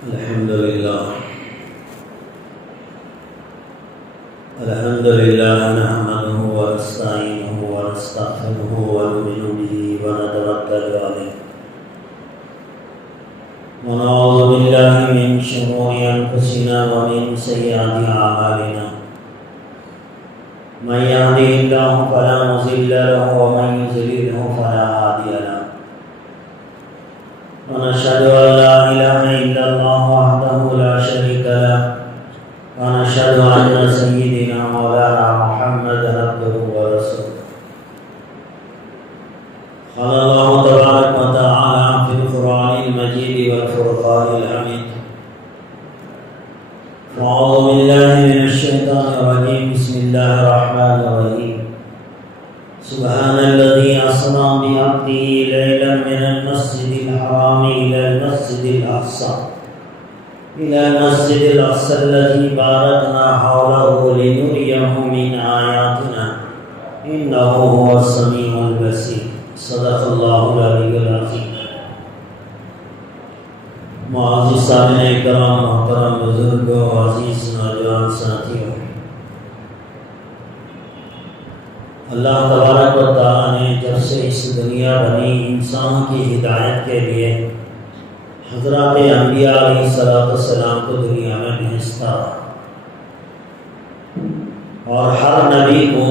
الحمد لله نحمده ونستعينه ونستغفره ونؤمن به ونتوكل عليه ونعوذ بالله من شرور أنفسنا ومن سيئات أعمالنا من يهده الله فلا مضل له ومن يضلل فلا هادي له ونشهد أن لا إله إلا الله وحده لا شريك له ونشهد أن سيدنا مولانا محمد عبده ورسوله قال الله تبارك وتعالى في القرآن المجيد والفرقان الحميد أعوذ بالله من الشيطان الرجيم بسم الله الرحمن الرحيم سبحان الذي أسرى بعبده ليلا من المسجد الحرام إلى المسجد الأقصى الذي باركنا حوله لنريه من آياتنا إنه هو السميع البصير صدق الله العلي العظيم. معزز سامعین کرام، محترم بزرگوں، عزیز نوجوان ساتھیوں، اللہ تبارک و تعالیٰ نے جب سے اس دنیا بنی انسان کی ہدایت کے لیے حضرات انبیاء علیہ السلام کو دنیا میں بھیجتا اور ہر نبی کو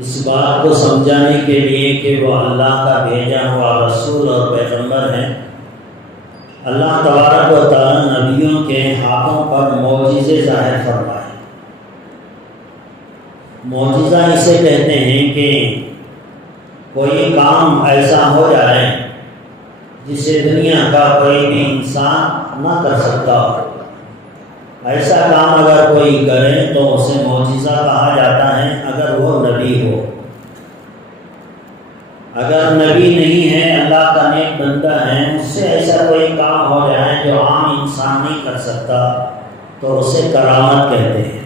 اس بات کو سمجھانے کے لیے کہ وہ اللہ کا بھیجا ہوا رسول اور پیغمبر ہے، اللہ تبارک و تعالیٰ نبیوں کے ہاتھوں پر معجزے ظاہر فرمائے۔ معجزہ اسے کہتے ہیں کہ کوئی کام ایسا ہو جائے جسے دنیا کا کوئی بھی انسان نہ کر سکتا ہو۔ ایسا کام اگر کوئی کرے تو اسے معجزہ کہا جاتا ہے اگر وہ نبی ہو۔ اگر نبی نہیں ہے، اللہ کا نیک بندہ ہے، اس سے ایسا کوئی کام ہو جائے جو عام انسان نہیں کر سکتا تو اسے کرامت کہتے ہیں۔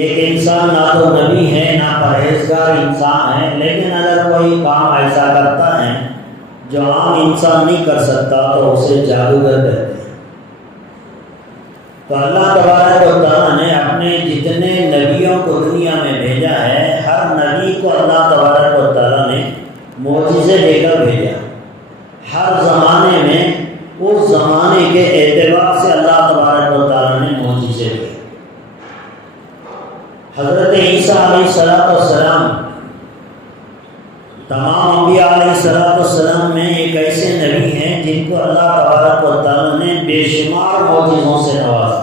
ایک انسان نہ تو نبی ہے نہ پرہیزگار انسان ہے، لیکن اگر کوئی کام ایسا کرتا ہے جو عام انسان نہیں کر سکتا تو اسے جادوگر کہتے ہیں۔ تو اللہ تبارک و تعالیٰ نے اپنے جتنے نبیوں کو دنیا میں بھیجا ہے، ہر نبی کو اللہ تبارک و تعالیٰ نے معجزے دے کر بھیجا۔ ہر زمانے میں اس زمانے کے اعتبار سے اللہ تبارک و تعالیٰ نے معجزے دیے۔ حضرت عیسیٰ علیہ السلام تمام انبیاء علیہ السلام میں ایک ایسے نبی ہیں جن کو اللہ تبارک و تعالیٰ نے بے شمار معجزوں سے نوازا۔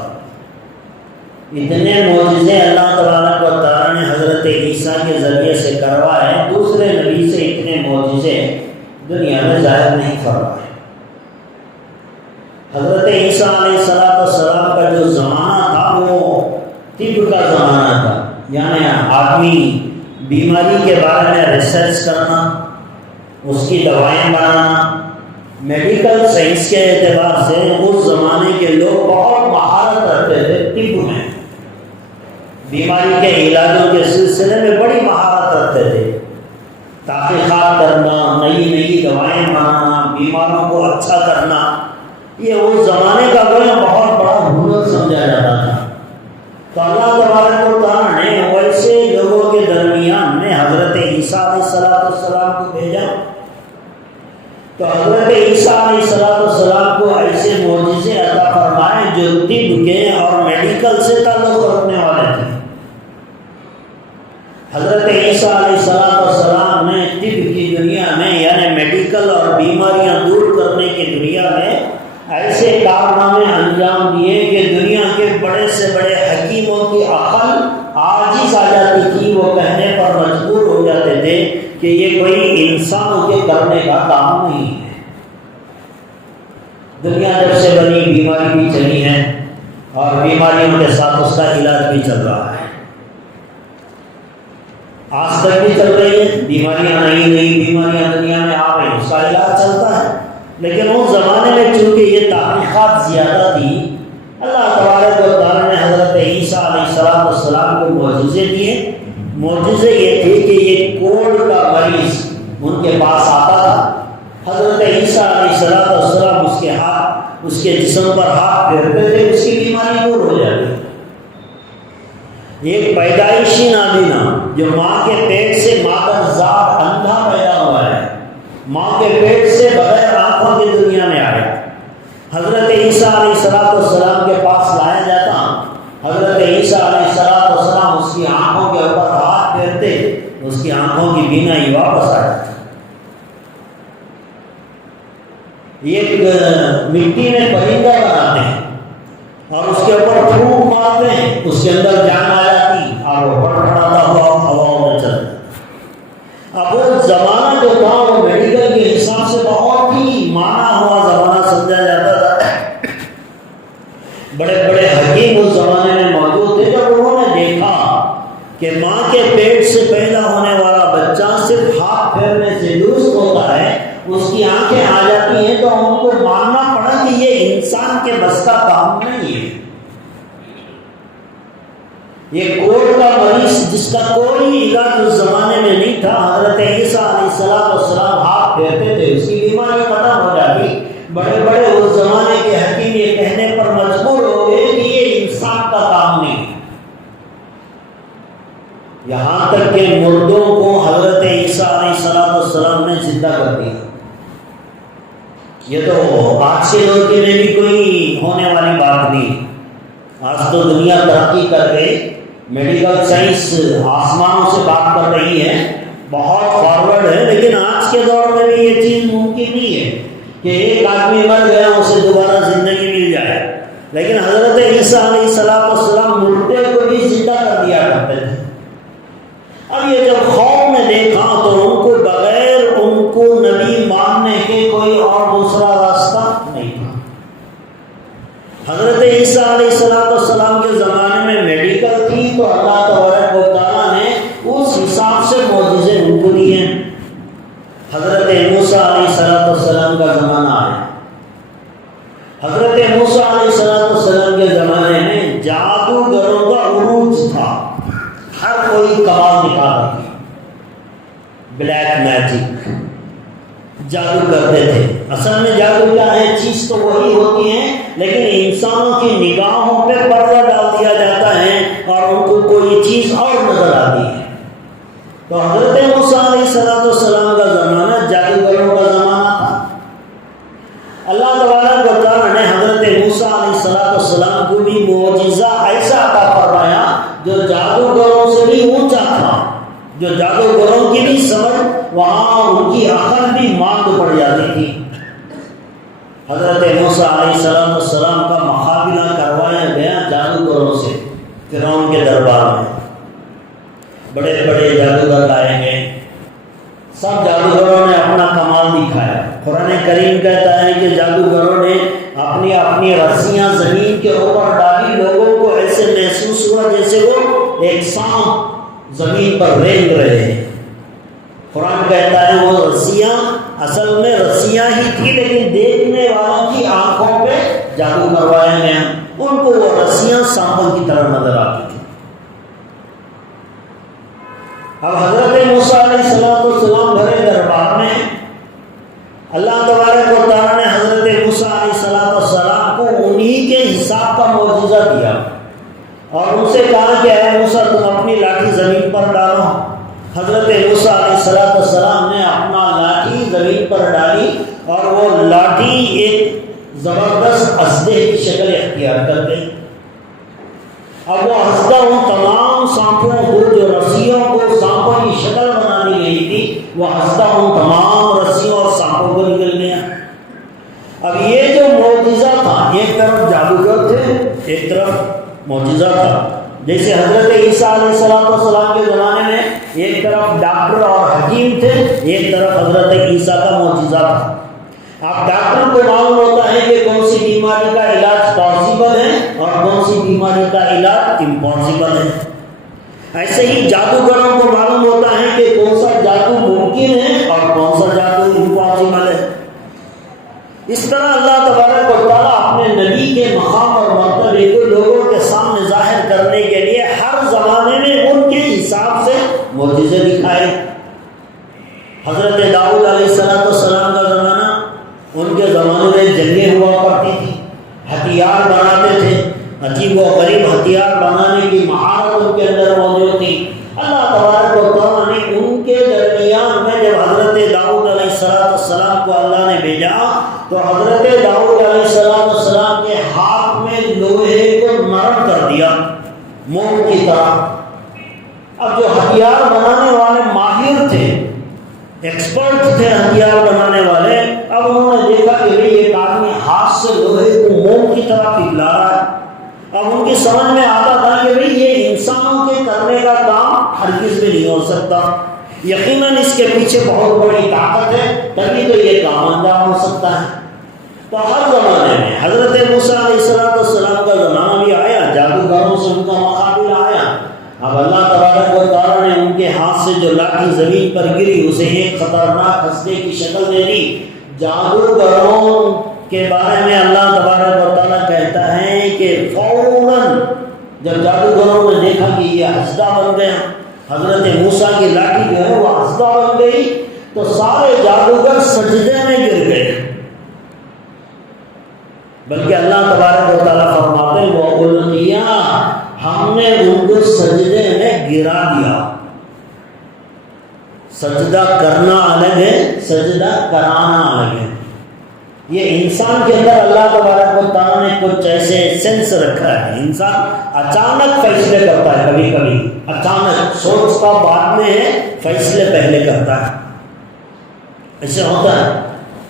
اتنے معجزے اللہ تبارک و تعالیٰ نے حضرت عیسیٰ کے ذریعے سے کروائے، دوسرے نبی سے اتنے معجزے دنیا میں ظاہر نہیں فرمائے۔ حضرت عیسیٰ علیہ السلام کا جو زمانہ تھا وہ طب کا زمانہ تھا، یعنی آدمی بیماری کے بارے میں ریسرچ کرنا، اس کی دوائیں بنانا، میڈیکل سائنس کے اعتبار سے اس زمانے کے لوگ بہت مہارت رکھتے تھے طب میں، بیماری کے علاجوں کے سلسلے میں بڑی مہارت رکھتے تھے۔ تحقیقات کرنا، نئی نئی دوائیں بنانا، بیماروں کو اچھا کرنا، یہ اس زمانے کا بہت بڑا ہنر سمجھا جاتا تھا۔ تو اللہ تبارک و تعالیٰ نے ویسے لوگوں کے درمیان میں حضرت عیسیٰ علیہ السلام کو بھیجا۔ تو حضرت عیسیٰ علیہ السلام کو ایسے معجزے عطا فرمائے جو طب کے اور میڈیکل سے تعلق رکھنے والے تھے۔ حضرت عیسیٰ علیہ السلام نے طب کی دنیا میں یعنی میڈیکل اور بیماریاں دور کرنے کی دنیا میں ایسے کارنامے انجام دیے کہ دنیا کے بڑے سے بڑے حکیموں کی عقل عاجز آ جاتی تھی، وہ کہنے پر مجبور ہو جاتے تھے کہ یہ کوئی انسانوں کے کرنے کا کام نہیں ہے۔ دنیا جب سے بنی بیماری بھی چلی ہے اور بیماریوں کے ساتھ اس کا علاج بھی چل رہا ہے، آج تک بھی چل رہی ہے۔ بیماریاں نئی بیماریاں دنیا میں آ رہی ہیں، اس کا علاج چلتا ہے۔ لیکن اس زمانے میں چونکہ یہ تحقیقات زیادہ تھی، اللہ تبارک و تعالیٰ نے حضرت عیسیٰ علیہ السلام کو معجزے دیے۔ معجزے یہ تھے کہ یہ کوڑ کا مریض ان کے پاس آتا تھا، حضرت عیسیٰ علیہ السلام اس کے جسم پر ہاتھ پھیرتے تھے، اس کی بیماری دور ہو جاتی۔ ایک پیدائشی نابینا جو ماں کے پیٹ سے مادرزاد اندھا پیدا ہوا ہے، ماں کے پیٹ سے بغیر آنکھوں کی دنیا میں آیا، حضرت عیسیٰ علیہ السلام کے پاس لایا جاتا، حضرت عیسیٰ علیہ السلام اس کی آنکھوں کے اوپر ہاتھ پھیرتے، اس کی آنکھوں کی بینائی واپس آ جاتی۔ ایک مٹی میں پرندہ بناتے ہیں اور اس کے اوپر پھونک مارتے ہیں، اس کے اندر جان آ جاتی اور وہ پڑپڑاتا ہوا ہواؤں میں چلتا۔ اب وہ زمانہ جو تھا وہ میڈیکل کے حساب سے بہت ہی مانا ہوا زمانہ سمجھا جاتا تھا۔ بڑے بڑے حکیم اس زمانے میں موجود تھے، جب انہوں نے دیکھا کہ ماں کے پیٹ سے پیدا ہونے والا بچہ صرف ہاتھ پھیرنے سے درست ہوتا ہے، اس کی آنکھیں آ جاتی ہیں، تو ان کو ماننا پڑا کہ یہ انسان کے بس کا کام نہیں ہے۔ یہ کوڑ کا مریض جس کا کوئی علاج اس زمانے میں نہیں تھا، حضرت عیسیٰ علیہ السلام ہاتھ پھیرتے تھے، اس کی بیماری ختم ہو جاتی۔ بڑے بڑے اس زمانے کے حکیم یہ کہنے پر مجبور ہو گئے کہ یہ انسان کا کام نہیں ہے۔ یہاں تک کہ مردوں کو حضرت عیسیٰ علیہ السلام نے زندہ کر دیا۔ یہ تو آج کے دور کے میں بھی کوئی ہونے والی بات نہیں۔ آج تو دنیا ترقی کر گئی، میڈیکل سائنس آسمانوں سے بات کر رہی ہے، بہت فارورڈ ہے، لیکن آج کے دور میں بھی یہ چیز ممکن نہیں ہے کہ ایک آدمی مر گیا اسے دوبارہ زندگی مل جائے۔ لیکن حضرت عیسیٰ علیہ السلام مردے کو بھی زندہ کر دیا کرتے تھے۔ اب یہ جب قوم نے دیکھا تو ان کو بغیر ان کو نبی ماننے کے کوئی اور دوسرا راستہ نہیں تھا۔ حضرت عیسیٰ علیہ السلام کے زمانے میں میڈیکل تھی تو اللہ تبارک و تعالیٰ نے اس حساب سے معجزے ان کو دیے۔ حضرت موسیٰ علیہ السلام کا زمانہ آیا۔ حضرت موسیٰ علیہ السلام کے زمانے میں جادوگروں کا عروج تھا، ہر کوئی کمال دکھا رہا تھا، بلیک میجک جادو کرتے تھے۔ اصل میں جادو کیا ہے؟ چیز تو وہی ہوتی ہے، لیکن انسانوں کی نگاہوں پہ پردہ ڈال دیا جاتا ہے اور ان کو کوئی چیز اور نظر آتی ہے۔ تو حضرت موسیٰ علیہ السلام کا زمانہ جادوگروں کا زمانہ تھا۔ اللہ تبارک و تعالیٰ نے حضرت موسیٰ علیہ السلام کو بھی معجزہ ایسا عطا فرمایا جو جادوگروں سے بھی اونچا تھا، جو جادوگروں کی بھی سمجھ وہاں ان کی عقل بھی ماند پڑ جاتی تھی۔ حضرت موسیٰ علیہ السلام کا مقابلہ کروایا گیا جادوگروں سے فرعون کے دربار میں۔ بڑے بڑے جادوگر لائے گئے، سب جادوگروں نے اپنا کمال دکھایا۔ قرآن کریم کہتا ہے کہ جادوگروں نے اپنی اپنی رسیاں زمین کے اوپر ڈالی، لوگوں کو ایسے محسوس ہوا جیسے وہ ایک سانپ زمین پر رینگ رہے ہیں۔ قرآن کہتا ہے وہ رسیاں اصل میں رسیاں ہی تھی، لیکن دیکھنے والوں کی آنکھوں پہ جادو کروایا گیا، ان کو وہ رسیاں سانپوں کی طرح نظر آتی تھی۔ اب حضرت موسیٰ علیہ السلام بھرے دربار میں، اللہ تبارک و تعالیٰ نے حضرت موسیٰ علیہ السلام کو انہی کے حساب کا معجزہ دیا اور ان سے کہا کہ اے موسیٰ تم اپنی لاٹھی زمین پر ڈالو۔ حضرت موسیٰ علیہ السلام نے اپنا لاٹھی زمین پر ڈالی اور وہ لاٹھی ایک زبردست اسدے کی شکل اختیار کر گئی۔ اب وہ ہنستا ان تمام سانپوں کو جو رسیوں کو سانپوں کی شکل بنا دی گئی تھی، وہ ہنستا ان تمام رسیوں اور سانپوں کو نکل گیا۔ اب یہ جو معجزہ تھا، ایک طرف جادوگر تھے، ایک طرف معجزہ تھا۔ جیسے حضرت عیسیٰ علیہ السلام کے زمانے میں ایک طرف ڈاکٹر اور حکیم تھے، ایک طرف حضرت عیسیٰ کا معجزہ تھا۔ اب ڈاکٹر کو معلوم ہوتا ہے کہ کون سی بیماری کا علاج پاسبل ہے اور کون سی بیماری کا علاج امپاسبل ہے۔ ایسے ہی جادوگروں کو معلوم ہوتا ہے کہ کون سا جادو ممکن ہے اور کون سا جادو امپاسبل ہے۔ اس طرح اللہ تبارک و تعالیٰ اپنے نبی کے مقام اور مرتبے کو لوگوں کے سامنے ظاہر کرنے کے لیے ہر زمانے میں ان کے حساب سے معجزے دکھائے۔ حضرت داؤد علیہ السلام کا زمانہ، ان کے زمانے میں جنگیں ہتھیار بناتے تھے، عجیب و غریب ہتھیار بنانے کی مہارت ان کے اندر موجود تھی۔ اللہ تبارک و تعالیٰ نے ان کے درمیان میں جب حضرت داؤد علیہ السلام کو اللہ نے بھیجا تو حضرت داؤد علیہ السلام کے ہاتھ میں لوہے کو نرم کر دیا موم کی طرح۔ اب جو ہتھیار بنانے والے ماہر تھے، ایکسپرٹ تھے ہتھیار بنانے والے، اب انہوں نے دیکھا کہ ایک آدمی ہاتھ سے لوہے کو موم کی طرح پگھلا رہا ہے۔ اب ان کی سمجھ میں آتا تھا کہ یہ انسانوں کے کرنے کا کام ہرگز بھی نہیں ہو سکتا، یقیناً اس کے پیچھے بہت بڑی طاقت ہے، تبھی تو یہ کام انجام ہو سکتا ہے۔ تو ہر زمانے میں حضرت موسیٰ علیہ السلام کا زمانہ بھی آیا، جادوگروں سے ان کا مقابلہ آیا۔ اب اللہ تبارک و تعالیٰ نے ان کے ہاتھ سے جو لاٹھی زمین پر گری اسے ایک خطرناک ہستے کی شکل دے دی۔ جادوگروں کے بارے میں اللہ تبارک و تعالیٰ کہتا ہے کہ فوراً جب جادوگروں نے دیکھا کہ یہ ہسدہ بن گیا، حضرت موسیٰ کی لاٹھی جو ہے وہ ہسدہ بن گئی، تو سارے جادوگر سجدے میں گر گئے۔ بلکہ اللہ تبارک و تعالیٰ فرماتے ہیں وَأُلْقِيَا، ہم نے ان کو سجدے میں گرا دیا۔ سجدہ کرنا الگ ہے، سجدہ کرانا الگ ہے۔ یہ انسان کے اندر اللہ تبارک و تعالیٰ نے کچھ ایسے سینس رکھا ہے، انسان اچانک فیصلے کرتا ہے، کبھی کبھی اچانک سوچتا بعد میں ہے، فیصلے پہلے کرتا ہے۔ ایسے ہوتا ہے،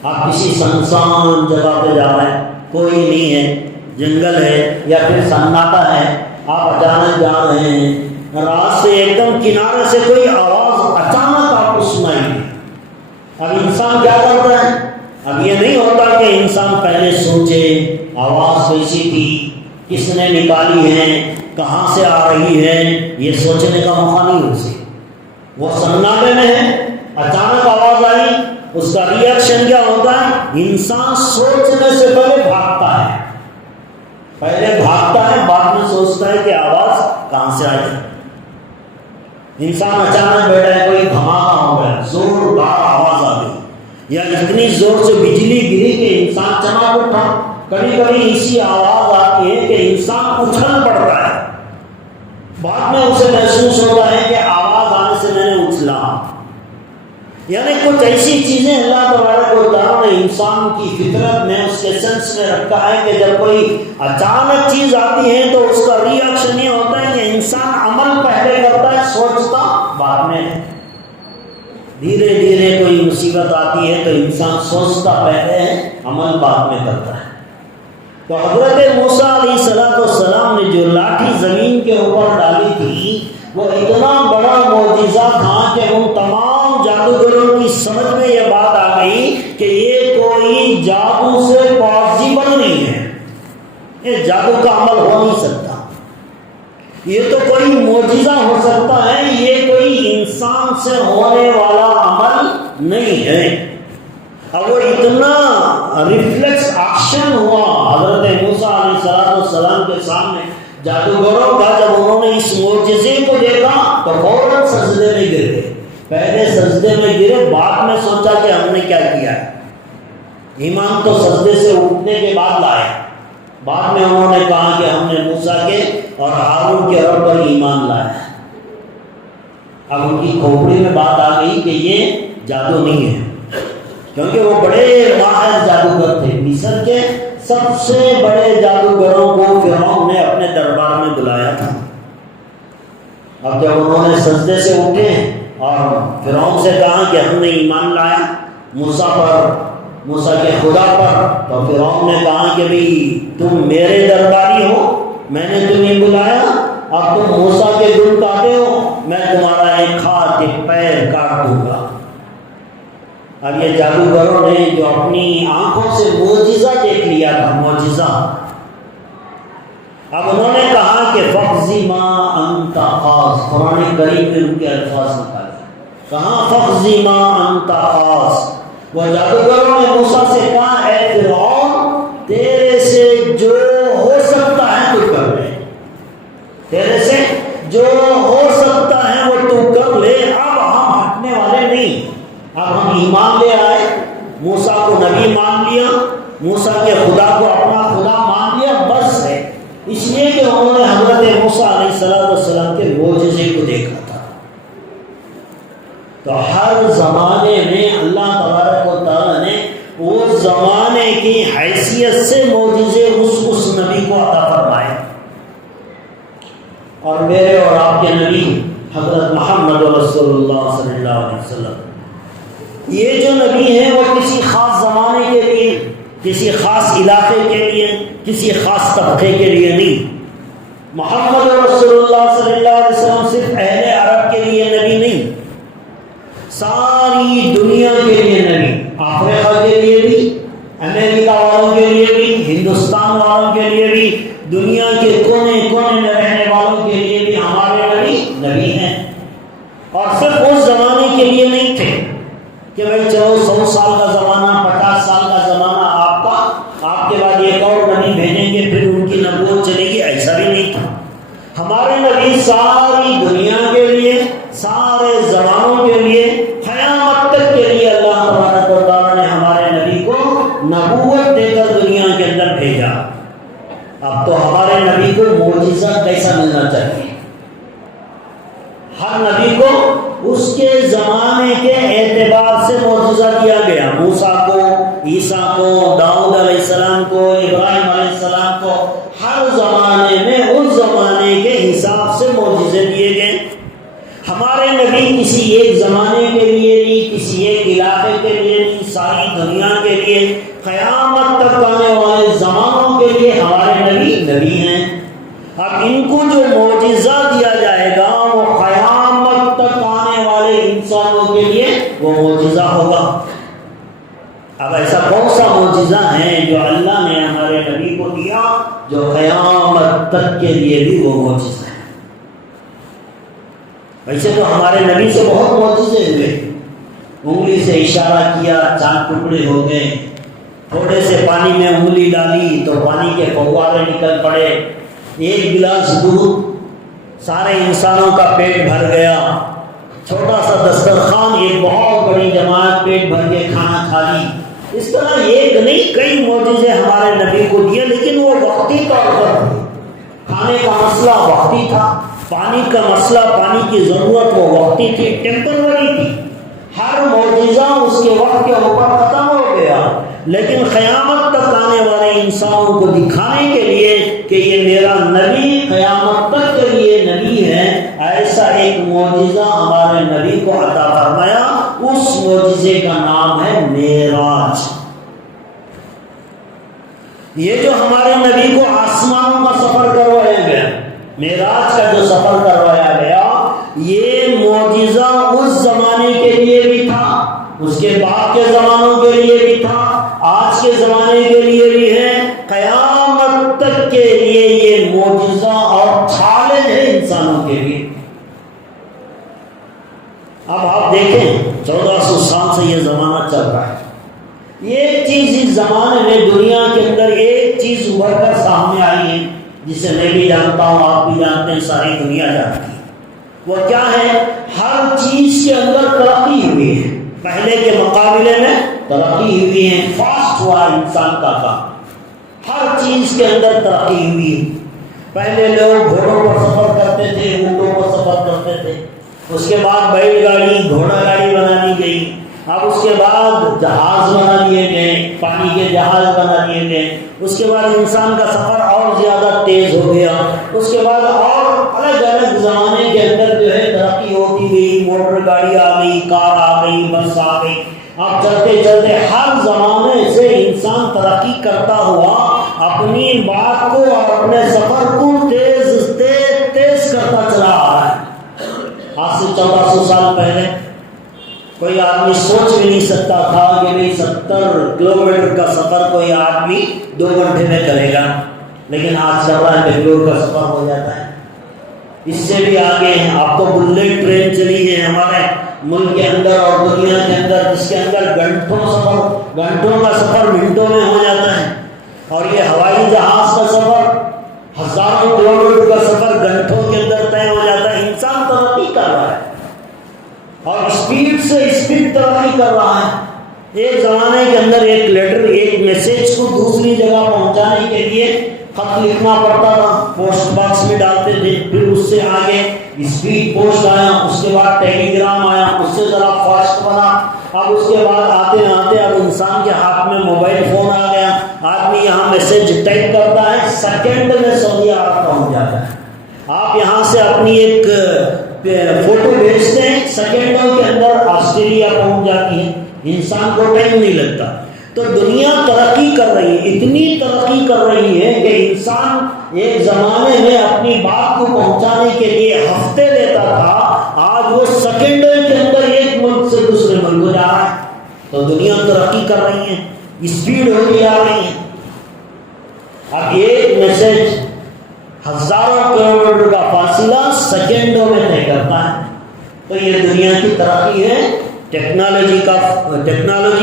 آپ کسی سنسان جگہ پہ جا رہے ہیں، کوئی نہیں ہے، جنگل ہے یا پھر سناٹا ہے، آپ اچانک جا رہے ہیں، رات سے ایک دم کنارے سے کوئی آواز اچانک آپ کو سنائی دی۔ اب انسان کیا کرتا ہے؟ اب یہ نہیں ہوتا کہ انسان پہلے سوچے آواز کیسی تھی، کس نے نکالی ہے، کہاں سے آ رہی ہے، یہ سوچنے کا موقع نہیں اسے۔ وہ سناٹے میں ہے، اچانک آواز آئی، اس کا ریئیکشن کیا ہوتا ہے؟ انسان سوچنے سے پہلے بھاگتا ہے، بعد میں سوچتا ہے کہ آواز کہاں سے آئی۔ انسان اچانک بیٹھا ہے، کوئی دھماکہ ہو گیا، زوردار آواز آ گئی، یا اتنی زور سے بجلی گری کہ انسان چمک اٹھا۔ کبھی کبھی ایسی آواز آتی ہے کہ انسان اچھل پڑتا ہے، بعد میں اسے محسوس ہوتا ہے کہ آواز آنے سے میں نے اچھلا۔ یعنی کچھ ایسی چیزیں اللہ تبارک و تعالیٰ نے انسان کی فطرت میں، اس کے سینس میں رکھا ہے کہ جب کوئی اچانک چیز آتی ہے تو اس کا ری ایکشن یہ ہوتا ہے کہ انسان عمل پہلے کرتا ہے، سوچتا بعد میں۔ دھیرے دھیرے کوئی مصیبت آتی ہے تو انسان سوچتا پہلے ہے، عمل بعد میں کرتا ہے۔ تو حضرت موسیٰ علیہ السلام نے جو لاٹھی زمین کے اوپر ڈالی تھی وہ اتنا بڑا معجزہ تھا کہ ان تمام جادوگروں کی سمجھ میں یہ بات آ گئی کہ یہ کوئی جادو سے پاسبل نہیں ہے، یہ جادو کا عمل ہو نہیں سکتا، یہ تو کوئی معجزہ ہو سکتا ہے، یہ کوئی انسان سے ہونے والا عمل نہیں ہے۔ اب وہ اتنا ریفلیکس ایکشن ہوا حضرت موسیٰ علیہ السلام کے سامنے جادوگروں کا، جب انہوں نے اس معجزے کو دیکھا تو فوراً سجدے میں گر گئے۔ پہلے سجدے میں گرے، بعد میں سوچا کہ ہم نے کیا کیا ہے۔ ایمان تو سجدے سے اٹھنے کے بعد لائے، بعد میں انہوں نے کہا کہ ہم نے موسیٰ کے اور ہارون کے رب پر ایمان لایا۔ اب ان کی کھوپڑی میں بات آ گئی کہ یہ جادو نہیں ہے، کیونکہ وہ بڑے ماہر جادوگر تھے۔ مصر کے سب سے بڑے جادوگروں کو فرعون نے اپنے دربار میں بلایا تھا۔ اب جب انہوں نے سجدے سے اٹھے اور فرعون سے کہا کہ ہم نے ایمان لایا موسیٰ پر، موسیٰ کے خدا پر، تو فرعون نے کہا کہ بھئی تم میرے درباری ہو، میں نے تمہیں بلایا، اب تم موسیٰ کے دل کاٹے ہو، میں تمہارا ایک ہاتھ ایک پیر کاٹ دوں گا۔ اب یہ جادوگروں نے جو اپنی آنکھوں سے معجزہ دیکھ لیا تھا، معجزہ، اب انہوں نے کہا کہ فَخْزِ مَا أَنْتَ خَاص، قرآن کریم میں ان کے الفاظ نکالے، کہاں فَخْزِ مَا أَنْتَ خَاص۔ وہ جادوگروں نے موسیٰ سے کہا اے فرعون تیرے سے جو ہو سکتا ہے تو کر لے، تیرے سے جو ہو سکتا ہے وہ تو کر لے، اب ہم ہٹنے والے نہیں۔ اب ہم ایمان لے آئے، موسیٰ کو نبی مان لیا، موسیٰ کے خدا کو اپنا خدا مان لیا، السلام کے معجزے کو دیکھا تھا۔ تو ہر زمانے میں اللہ تبارک و تعالیٰ نے اس زمانے کی حیثیت سے معجزے اس نبی کو عطا فرمائے، اور میرے اور آپ کے نبی حضرت محمد رسول اللہ صلی اللہ علیہ وسلم، یہ جو نبی ہیں وہ کسی خاص زمانے کے لیے، کسی خاص علاقے کے لیے، کسی خاص طبقے کے لیے نہیں۔ محمد رسول اللہ صلی اللہ علیہ وسلم صرف اہل عرب کے لیے نبی نہیں، ساری دنیا کے لیے نبی، افریقہ کے لیے بھی، امریکہ والوں کے لیے بھی، ہندوستان والوں کے لیے بھی، دنیا کے کونے کونے میں رہنے والوں کے لیے بھی ہمارے نبی ہیں۔ اور صرف اس زمانے کے لیے نہیں تھے کہ بھائی چلو 100 سال کا زمانہ، 50 سال کا زمانہ آپ کا، آپ کے بعد ایک اور نبی بھیجیں گے پھر ان کی نبوت چلے گی، ایسا بھی نہیں تھا۔ ہمارے نبی ساری دنیا کے لیے، سارے زمانوں کے لیے، قیامت تک کے لیے اللہ تبارک و تعالیٰ نے ہمارے نبی کو نبوت دے کر دنیا کے اندر بھیجا۔ اب تو ہمارے نبی کو معجزہ کیسا ملنا چاہیے؟ ہر نبی کو اس کے زمانے کے اعتبار سے معجزہ دیا گیا۔ موسیٰ کو، عیسیٰ کو، داؤد علیہ السلام کو، ابراہیم علیہ السلام کو، ہر زمانے میں اس زمانے کے حساب سے معجزے دیے گئے۔ ہمارے نبی کسی ایک زمانے کے لیے نہیں، کسی ایک علاقے کے لیے نہیں، ساری دنیا کے لیے، قیامت تک آنے والے زمانوں کے لیے ہمارے نبی ہیں۔ اب ان کو جو معجزہ دیا جائے گا وہ قیامت تک آنے والے انسانوں کے لیے وہ معجزہ ہوگا۔ اب ایسا کون سا معجزہ ہے جو اللہ نے ہمارے نبی کو دیا جو قیامت تک کے لیے بھی وہ معجزہ ہے؟ ویسے تو ہمارے نبی سے بہت معجزے ہوئے، انگلی سے اشارہ کیا چاند ٹکڑے ہو گئے، تھوڑے سے پانی میں انگلی ڈالی تو پانی کے فوارے نکل پڑے، ایک گلاس دودھ سارے انسانوں کا پیٹ بھر گیا، چھوٹا سا دسترخوان ایک بہت بڑی جماعت پیٹ بھر کے کھانا کھا لی۔ اس طرح ایک نہیں کئی معجزے ہمارے نبی کو دیے، لیکن وہ وقتی طور پر، کھانے کا مسئلہ وقتی تھا، پانی کا مسئلہ، پانی کی ضرورت وہ وقتی تھی، ٹیمپرری تھی۔ ہر معجزہ اس کے وقت کے اوپر ختم ہو گیا، لیکن قیامت تک آنے والے انسانوں کو دکھانے کے لیے کہ یہ میرا نبی قیامت تک کے لیے نبی ہے، ایسا ایک معجزہ ہمارے نبی کو عطا فرمایا۔ اس معجزے کا نام ہے معراج۔ یہ جو ہمارے نبی کو آسمانوں کا سفر کروایا گیا، معراج کا جو سفر کروایا گیا، یہ معجزہ اس زمانے کے لیے بھی تھا، اس کے بعد کے زمانوں کے لیے بھی تھا، آج کے زمانے کے لیے بھی ہے، قیامت تک کے لیے یہ معجزہ اور چیلنج ہے انسانوں کے لیے۔ اب آپ دیکھیں 1400 سال سے یہ زمانہ چل رہا ہے، ایک چیز اس زمانے میں دنیا کے اندر ایک چیز ابھر کر سامنے آئی ہے جسے میں بھی جانتا ہوں، آپ بھی جانتے ہیں، ساری دنیا جانتی ہے۔ وہ کیا ہے؟ ہر چیز کے اندر ترقی ہوئی ہے، پہلے کے مقابلے میں ترقی ہوئی ہے، فاسٹ ہوا انسان کا کام، ہر چیز کے اندر ترقی ہوئی ہے۔ پہلے لوگ گھوڑوں پر سفر کرتے تھے، اونٹوں پر سفر کرتے تھے، اس کے بعد بیل گاڑی، گھوڑا گاڑی بنا دی گئی، اب اس کے بعد جہاز بنا دیے گئے، پانی کے جہاز بنا دیے گئے، اس کے بعد انسان کا سفر اور زیادہ تیز ہو گیا، اس کے بعد اور الگ الگ زمانے کے اندر جو ہے ترقی ہوتی گئی، موٹر گاڑی آ گئی، کار آ گئی، بس آ گئی۔ اب چلتے چلتے ہر زمانے سے انسان ترقی کرتا ہوا اپنی بات کو اور اپنے سفر کو تیز کرتا چلا آ رہا ہے۔ آج سے 1400 سال پہلے کوئی آدمی سوچ بھی نہیں سکتا تھا کہ بھئی 70 کلومیٹر کا سفر کوئی آدمی 2 گھنٹے میں کرے گا، لیکن آج چل رہا ہے بنگلور کا سفر ہو جاتا ہے، اس سے بھی آگے ہیں۔ اب تو بلیٹ ٹرین چلی ہے ہمارے ملک کے اندر اور دنیا کے اندر، جس کے اندر گھنٹوں کا سفر منٹوں میں ہو جاتا ہے، اور یہ ہوائی جہاز کا سفر، ہزاروں کلومیٹر کا سفر گھنٹوں کے اندر طے ہو جاتا ہے۔ انسان ترقی کر رہا ہے اور اسپیڈ سے اسپیڈ ترقی کر رہا ہے۔ ایک زمانے کے اندر ایک لیٹر، ایک میسیج کو دوسری جگہ پہنچانے کے لیے خط لکھنا پڑتا تھا، پوسٹ باکس میں ڈالتے تھے، پھر اس سے آگے اسپیڈ پوسٹ آیا، اس کے بعد ٹیلی گرام آیا، اس سے ذرا فاسٹ بنا، اب اس کے بعد آتے آتے اب انسان کے ہاتھ میں موبائل فون آ گیا، آدمی یہاں میسج ٹائپ کرتا ہے، سیکنڈ میں سعودی عرب پہنچ جاتا ہے۔ آپ یہاں سے اپنی ایک فوٹو بھیجتے ہیں، سیکنڈوں کے اندر آسٹریلیا پہنچ جاتی ہے، انسان کو ٹائم نہیں لگتا۔ تو دنیا ترقی کر رہی ہے، اتنی ترقی کر رہی ہے کہ انسان ایک زمانے میں اپنی بات کو پہنچانے کے لیے ہفتے لیتا تھا، آج وہ سیکنڈوں کے اندر ایک ملک سے دوسرے ملک کو جا رہا ہے۔ تو دنیا ترقی کر رہی ہے، اسپیڈ ہوتی جا رہی ہے۔ اب ایک میسج ہزاروں کلومیٹر کا فاصلہ سیکنڈوں میں طے کرتا ہے۔ تو یہ دنیا کی ترقی ہے، ٹیکنالوجی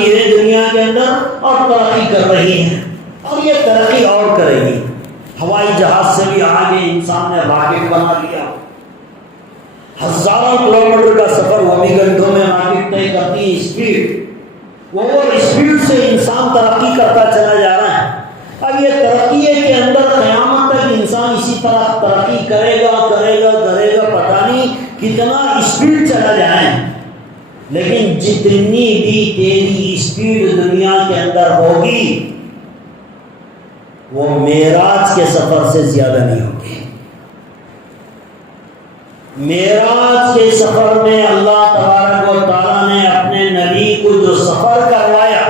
ہے دنیا کے اندر، اور ترقی کر رہی ہے، اور یہ ترقی اور کرے گی۔ ہوائی جہاز سے بھی آگے انسان نے راکٹ بنا لیا، ہزاروں کلومیٹر کا سفر وہ بھی گھنٹوں میں راکٹ طے کرتی ہے۔ اسپیڈ، وہ اسپیڈ سے انسان ترقی کرتا چلا جا رہا ہے۔ اب یہ ترقی کے اندر قیامت تک انسان اسی طرح ترقی کرے گا، پتہ نہیں کتنا اسپیڈ چلا جائے، لیکن جتنی بھی تیری اسپیڈ دنیا کے اندر ہوگی وہ معراج کے سفر سے زیادہ نہیں ہوگی۔ معراج کے سفر میں اللہ تبارک و تعالیٰ نے اپنے نبی کو جو سفر کروایا،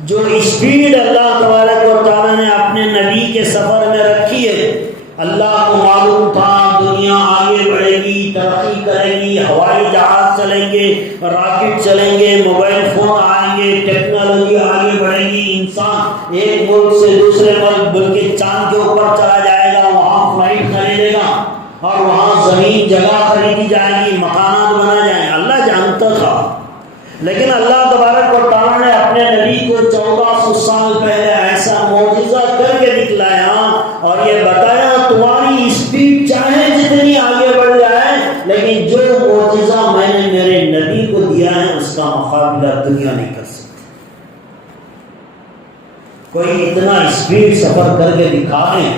جو اسپیڈ اللہ تبارک و تعالیٰ نے اپنے نبی کے سفر میں رکھی ہے، اللہ کو معلوم تھا دنیا آگے بڑھے گی، ترقی کرے گی، ہوائی جہاز چلیں گے، راکٹ چلیں گے، موبائل فون آئیں گے، ٹیکنالوجی آگے بڑھے گی، انسان ایک ملک سے دوسرے ملک بلکہ چاند کے اوپر چلا جائے گا، وہاں فلائٹ خریدے گا، اور وہاں زمین جگہ خریدی جائے گی، مکانات بنا جائیں۔ اللہ جانتا تھا، لیکن اللہ تبارک و تعالیٰ نے اپنے نبی کو 1400 سال پہلے ایسا معجزہ کر کے دکھلایا اور یہ بتایا تمہاری اسپیڈ چاہے جتنی آگے بڑھ جائے، لیکن جو معجزہ میں نے میرے نبی کو دیا ہے اس کا مقابلہ دنیا نہیں کر سکتی۔ کوئی اتنا اسپیڈ سفر کر کے دکھا دیں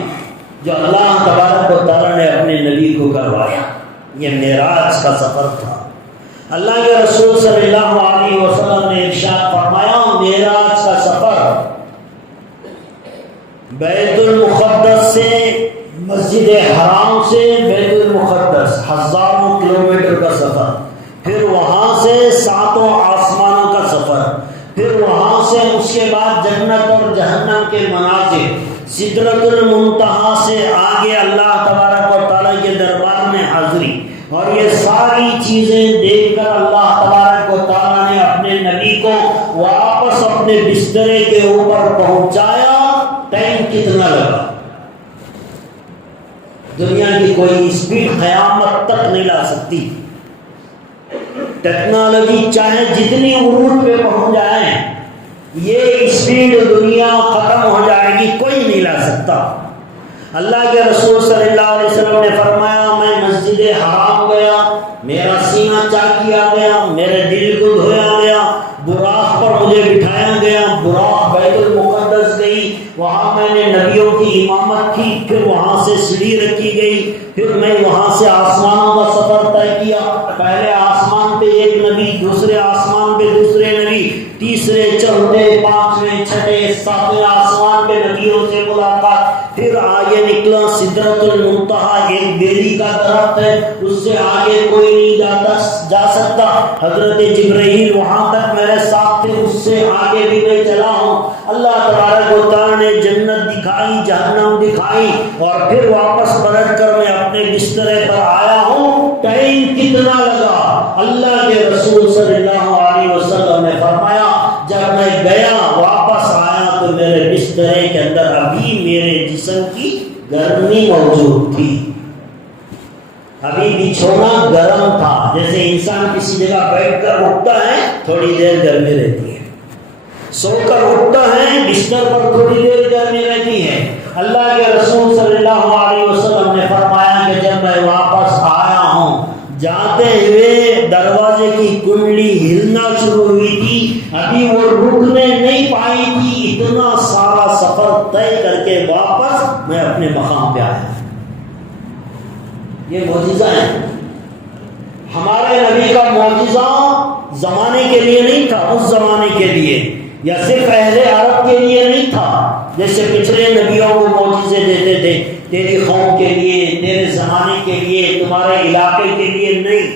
جو اللہ تبارک و تعالیٰ نے اپنے نبی کو کروایا۔ یہ معراج کا سفر تھا۔ اللہ کے رسول صلی اللہ علیہ وسلم نے ارشاد فرمایا، معراج کا سفر بیت المقدس سے، مسجد حرام سے بیت المقدس ہزاروں کلومیٹر کا سفر، پھر وہاں سے 7 آسمانوں کا سفر، پھر وہاں سے اس کے بعد جنت اور جہنم کے مناظر، سدرۃ المنتہا سے آگے اللہ تبارک و تعالیٰ کے دربار میں حاضری، اور یہ ساری چیزیں دیکھ کر اللہ تبارک و تعالیٰ نے اپنے نبی کو واپس اپنے بسترے کے اوپر پہنچایا۔ ٹائم کتنا لگا؟ دنیا کی کوئی اسپیڈ قیامت تک نہیں لا سکتی۔ ٹیکنالوجی چاہے جتنی عروج پہ پہنچ جائے، یہ اسپیڈ دنیا ختم ہو جائے گی، کوئی نہیں لا سکتا۔ اللہ کے رسول صلی اللہ علیہ وسلم نے فرمایا، میں مسجد حرام گیا، میرا سینہ چاک کیا گیا، میرے دل کو دھویا گیا، براق پر مجھے بٹھایا گیا، براق بیت المقدس گئی، وہاں میں نے نبیوں کی امامت کی، پھر وہاں سے سیڑھی رکھی گئی، پھر میں وہاں سے آسمانوں کا سفر طے کیا، پہلے آسمان پہ ایک نبی، دوسرے آسمان پہ دوسرے نبی، تیسرے، چوتھے، پانچویں، چھٹے، ساتویں آسمان پہ نبیوں سے ملاقات، پھر آگے نکلا سدرۃ المنتہا، ایک بیری کا درخت ہے، اس سے آگے کوئی نہیں جا سکتا، حضرت جبرائیل وہاں تک میرے ساتھ تھے، اس سے آگے بھی میں چلا ہوں۔ اللہ تبارک و تعالیٰ نے جنت دکھائی، جہنم دکھائی، اور پھر واپس پلٹ کر میں اپنے بسترے پر آیا ہوں۔ ٹائم کتنا لگا؟ اللہ کے رسول صلی اللہ علیہ وسلم نے فرمایا، جب میں گیا واپس آیا تو میرے بسترے کے اندر ابھی میرے جسم کی گرمی موجود تھی، ابھی بچھونا گرم تھا۔ جیسے انسان کسی جگہ بیٹھ کر اٹھتا ہے تھوڑی دیر گرمی رہتی ہے، سو کر اٹھتا ہے بستر پر تھوڑی دیر گرمی رہتی ہے۔ اللہ کے رسول صلی اللہ علیہ وسلم نے فرمایا کہ جب میں واپس آیا ہوں، جاتے ہوئے دروازے کی کنڈلی ہلنا شروع ہوئی تھی، ابھی وہ رکنے نہیں پائی تھی، اتنا سارا سفر طے کر کے واپس میں اپنے مقام پہ آیا۔ یہ معجزہ ہے۔ ہمارے نبی کا معجزہ زمانے کے لیے نہیں تھا، اس زمانے کے لیے، یا صرف اہل عرب کے لیے نہیں تھا جیسے پچھلے نبیوں کو معجزے دیتے تھے، تیری قوم کے لیے، تیرے زمانے کے لیے، تمہارے علاقے کے لیے نہیں۔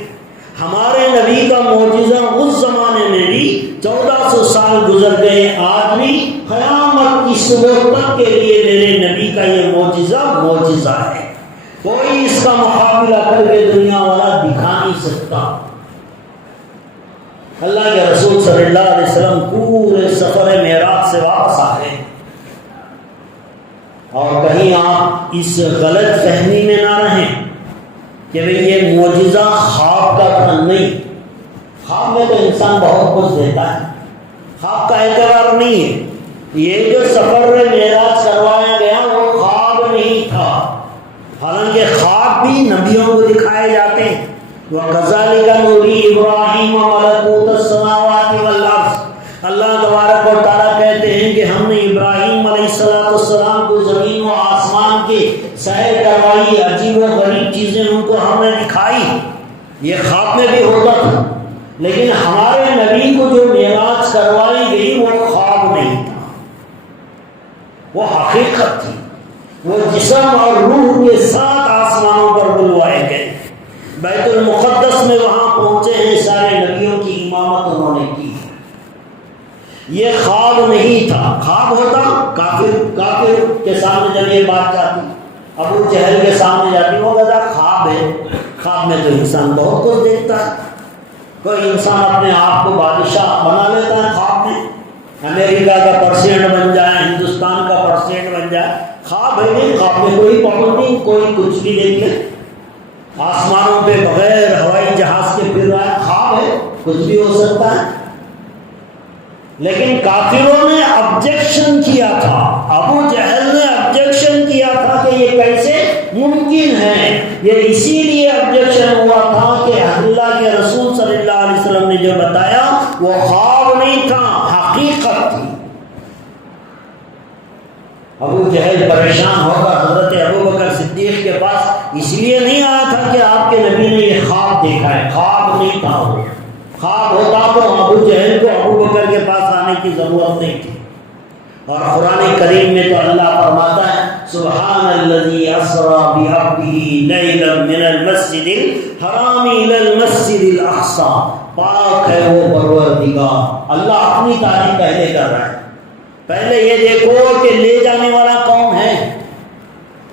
ہمارے نبی کا معجزہ اس زمانے میں بھی 1400 سال گزر گئے، آج بھی قیامت کی صبح تک کے لیے میرے نبی کا یہ معجزہ ہے۔ کوئی اس کا مقابلہ کر کے دنیا والا دکھا نہیں سکتا۔ اللہ کے رسول صلی اللہ علیہ وسلم پورے سفر معراج سے واپس آ گئے، اور کہیں آپ اس غلط فہمی میں نہ رہیں کہ بھئی یہ معجزہ خواب کا تھا۔ نہیں، خواب میں تو انسان بہت کچھ دیتا ہے، خواب کا اعتبار نہیں ہے۔ یہ جو سفر معراج کروایا گیا وہ خواب نہیں تھا، حالانکہ خواب بھی نبیوں کو دکھائے جاتے ہیں۔ وَكَذَلِكَ نُرِي إِبْرَاهِيمَ مَلَكُوتَ السَّمَاوَاتِ وَالْأَرْضِ۔ اللہ تبارک و تعالیٰ کہتے ہیں کہ ہم نے ابراہیم علیہ السلام کو زمین و آسمان کی سیر کروائی، عجیب و غریب چیزیں ان کو ہم نے دکھائی۔ یہ خواب میں بھی ہوتا تھا، لیکن ہمارے نبی کو جو معراج کروائی گئی وہ خواب نہیں تھا، وہ حقیقت تھی۔ وہ جسم اور روح کے ساتھ آسمانوں پر بلوائے گئے، بیت المقدس میں وہاں پہنچے ہیں، سارے نبیوں کی امامت انہوں نے کی۔ یہ خواب نہیں تھا۔ خواب ہوتا کافر کے سامنے جب یہ بات جاتی، ابو جہل کے سامنے جاتی، وہ کہتا خواب ہے۔ خواب میں تو انسان بہت کچھ دیکھتا ہے، کوئی انسان اپنے آپ کو بادشاہ بنا لیتا ہے خواب میں، امریکہ کا پریزیڈنٹ بن جائے، ہندوستان کا پریزیڈنٹ بن جائے۔ خواب ہے نہیں، خواب میں کوئی پابندی، کوئی کچھ بھی دیکھ لے، آسمانوں پہ بغیر ہوائی جہاز کے پھر رہا ہے، خواب ہے، کچھ بھی ہو سکتا ہے۔ لیکن کافروں نے آبجیکشن کیا تھا، ابو جہل نے آبجیکشن کیا تھا کہ یہ کیسے ممکن ہے۔ یہ اسی لیے آبجیکشن ہوا تھا کہ اللہ کے رسول صلی اللہ علیہ وسلم نے جو بتایا وہ خواب نہیں تھا، حقیقت تھی۔ ابو جہل پریشان ہوگا حضرت ابوبکر صدیق کے پاس اس لیے نہیں آیا تھا کہ آپ کے نبی نے یہ خواب دیکھا ہے، خواب نہیں تھا وہ۔ خواب ہوتا تو ابو جہل کو ابوبکر کے پاس آنے کی ضرورت نہیں تھی۔ اور قرآن کریم میں تو اللہ فرماتا ہے سبحان الذی اسری بعبدہ لیلا من المسجد الحرام الی المسجد الاقصی۔ پاک ہے وہ پروردگار، اللہ اپنی تعریف پہلے کر رہا ہے۔ پہلے یہ دیکھو کہ لے جانے والا کون ہے۔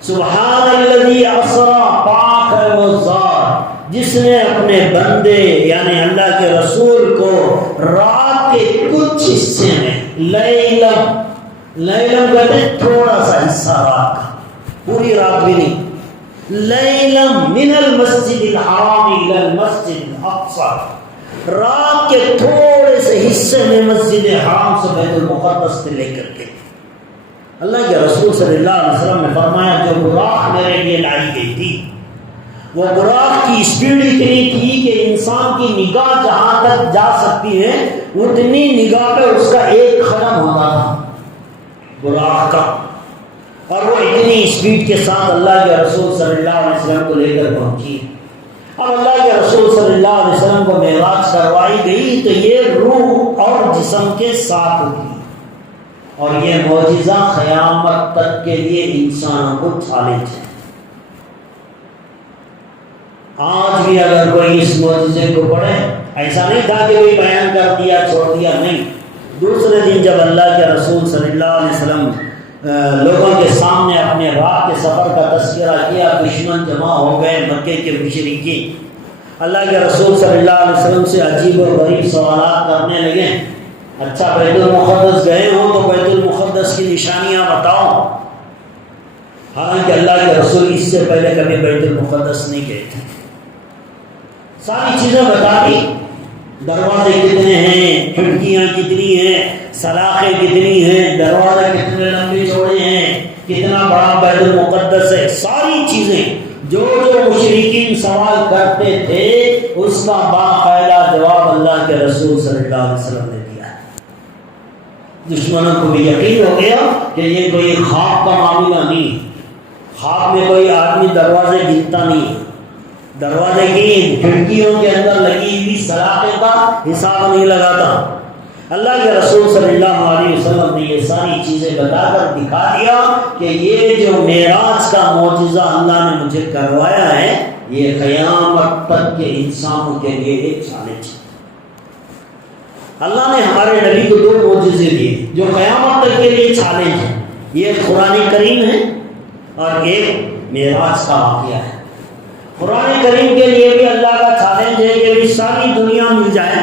سبحان الذی اسری، پاک ہے وہ ذات جس نے اپنے بندے یعنی اللہ کے رسول کو رات کے کچھ حصے میں، لیلم کہتے ہیں تھوڑا سا حصہ رات کا، پوری رات بھی نہیں، لیلم من المسجد الحرام الی المسجد الاقصی، رات کے تھوڑے سے حصے میں مسجد حرام سے بیت المقدس سے لے کر کے اللہ کے رسول صلی اللہ علیہ وسلم نے فرمایا جو براق میرے لیے لائی گئی تھی، وہ براق کی اسپیڈ اتنی تھی کہ انسان کی نگاہ جہاں تک جا سکتی ہے اتنی نگاہ پہ اس کا ایک قدم ہوتا تھا براق کا، اور وہ اتنی اسپیڈ کے ساتھ اللہ کے رسول صلی اللہ علیہ وسلم کو لے کر پہنچی۔ اور اللہ کے رسول صلی اللہ علیہ وسلم کو معراج کروائی گئی تو یہ روح اور جسم کے ساتھ ہوئی، اور یہ معجزہ قیامت تک کے لیے انسانوں کو چیلنج ہے۔ آج بھی اگر کوئی اس معجزے کو پڑھے، ایسا نہیں تھا کہ کوئی بیان کر دیا چھوڑ دیا، نہیں، دوسرے دن جب اللہ کے رسول صلی اللہ علیہ وسلم لوگوں کے سامنے اپنے رات کے سفر کا تذکرہ کیا، دشمن جمع ہو گئے، مکے کے مشرکین اللہ کے رسول صلی اللہ علیہ وسلم سے عجیب و غریب سوالات کرنے لگے۔ اچھا بیت المقدس گئے ہو تو بیت المقدس کی نشانیاں بتاؤ، حالانکہ اللہ کے رسول اس سے پہلے کبھی بیت المقدس نہیں گئے تھے۔ ساری چیزیں بتا دی، دروازے کتنے ہیں، کھڑکیاں کتنی ہیں، سلاخیں کتنی ہیں، دروازے کتنے لمبے چوڑے ہیں، کتنا بڑا بیت المقدس ہے، ساری چیزیں جو مشرکین سوال کرتے تھے اس کا باقاعدہ جواب اللہ کے رسول صلی اللہ علیہ وسلم نے دیا ہے۔ دشمنوں کو بھی یقین ہو گیا کہ یہ کوئی خواب کا معاملہ نہیں، خواب میں کوئی آدمی دروازے گنتا نہیں، دروازے کی کھڑکیوں کے اندر لگی ہوئی سلاخیں کا حساب نہیں لگاتا. اللہ کے رسول صلی اللہ علیہ وسلم نے یہ ساری چیزیں بتا کر دکھا دیا کہ یہ جو معراج کا معجزہ اللہ نے مجھے کروایا ہے یہ قیامت تک کے انسانوں کے لیے ایک چیلنج ہے. اللہ نے ہمارے نبی کو 2 معجزے دیے جو قیامت تک کے لیے چیلنج ہے. یہ قرآن کریم ہے اور ایک معراج کا واقعہ ہے. قرآن کریم کے لیے بھی اللہ کا چیلنج ہے کہ ساری دنیا مل جائے,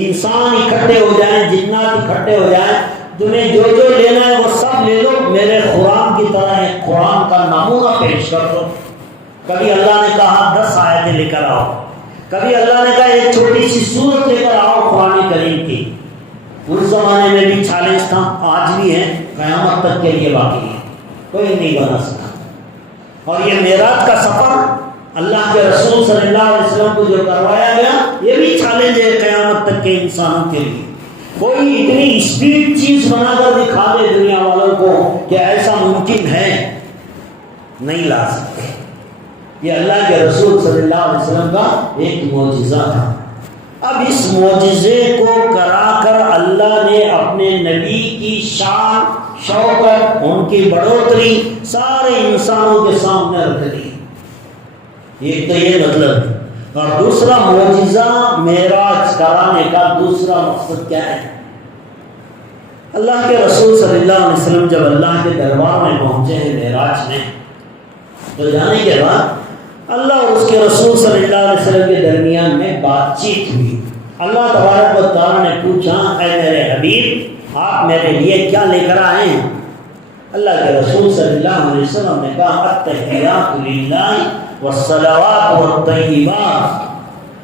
انسان اکٹھے ہو جائیں, جنات اکٹھے ہو جائیں, تمہیں جو جو لینا ہے وہ سب لے لو, میرے قرآن کی طرح ایک قرآن کا نمونہ پیش کر دو. کبھی اللہ نے کہا 10 آیتیں لے کر آؤ, کبھی اللہ نے کہا ایک چھوٹی سی سورت لے کر آؤ قرآن کریم کی. اس زمانے میں بھی چیلنج تھا, آج بھی ہے, قیامت تک کے لیے باقی ہے, کوئی نہیں بنا سکا. اور یہ معراج کا سفر اللہ کے رسول صلی اللہ علیہ وسلم کو جو کروایا گیا یہ بھی چیلنج ہے قیامت تک کے انسانوں کے لیے. کوئی اتنی اسپیڈ چیز بنا کر دکھا دے دنیا والوں کو کہ ایسا ممکن ہے, نہیں لا سکتے. یہ اللہ کے رسول صلی اللہ علیہ وسلم کا ایک معجزہ تھا. اب اس معجزے کو کرا کر اللہ نے اپنے نبی کی شان, شوکت, ان کی بڑھوتری سارے انسانوں کے سامنے رکھ دی. ایک تو یہ مطلب, اور دوسرا معجزہ معراج کرانے کا دوسرا مقصد کیا ہے؟ اللہ کے رسول صلی اللہ علیہ وسلم جب اللہ کے دربار میں پہنچے ہیں معراج میں, تو جانے کے بعد اللہ اور اس کے رسول صلی اللہ علیہ وسلم کے درمیان میں بات چیت ہوئی. اللہ تبارک و تعالیٰ نے پوچھا, اے میرے حبیب آپ میرے لیے کیا لے کر آئے ہیں؟ اللہ کے رسول صلی اللہ علیہ وسلم نے کہا التحیات للہ والصلوات والطیبات.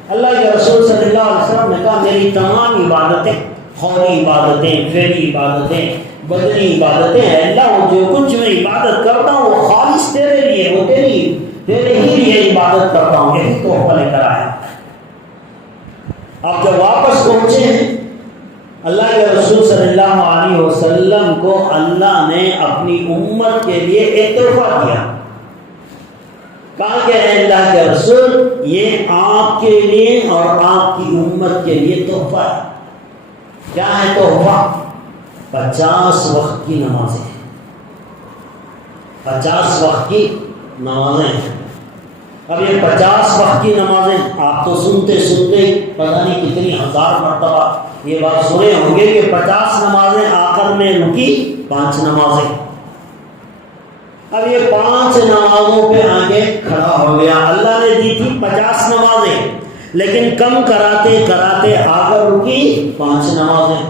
اللہ کے رسول صلی اللہ علیہ وسلم نے کہا میری تمام عبادتیں, قولی عبادتیں, فعلی عبادتیں, بدنی عبادتیں, اللہ جو کچھ میں عبادت کرتا ہوں وہ خالص تیرے لیے, وہ تیرے ہی لیے عبادت کرتا ہوں, یہی تحفہ لے کر آیا. آپ جب واپس پہنچے ہیں اللہ کے رسول صلی اللہ علیہ وسلم کو اللہ نے اپنی امت کے لیے ایک تحفہ دیا. کہا کہ اے اللہ کے رسول یہ آپ کے لیے اور آپ کی امت کے لیے تحفہ ہے. کیا ہے تحفہ؟ 50 وقت کی نمازیں, 50 وقت کی نمازیں. اب یہ 50 وقت کی نمازیں آپ تو سنتے سنتے پتہ نہیں کتنی ہزار مرتبہ یہ بات سنے ہوں گے کہ 50 نمازیں آخر میں رکی 5 نمازیں. اب یہ 5 نمازوں پہ آگے کھڑا ہو گیا. اللہ نے دی تھی 50 نمازیں, لیکن کم کراتے کراتے آخر رکی 5 نمازیں.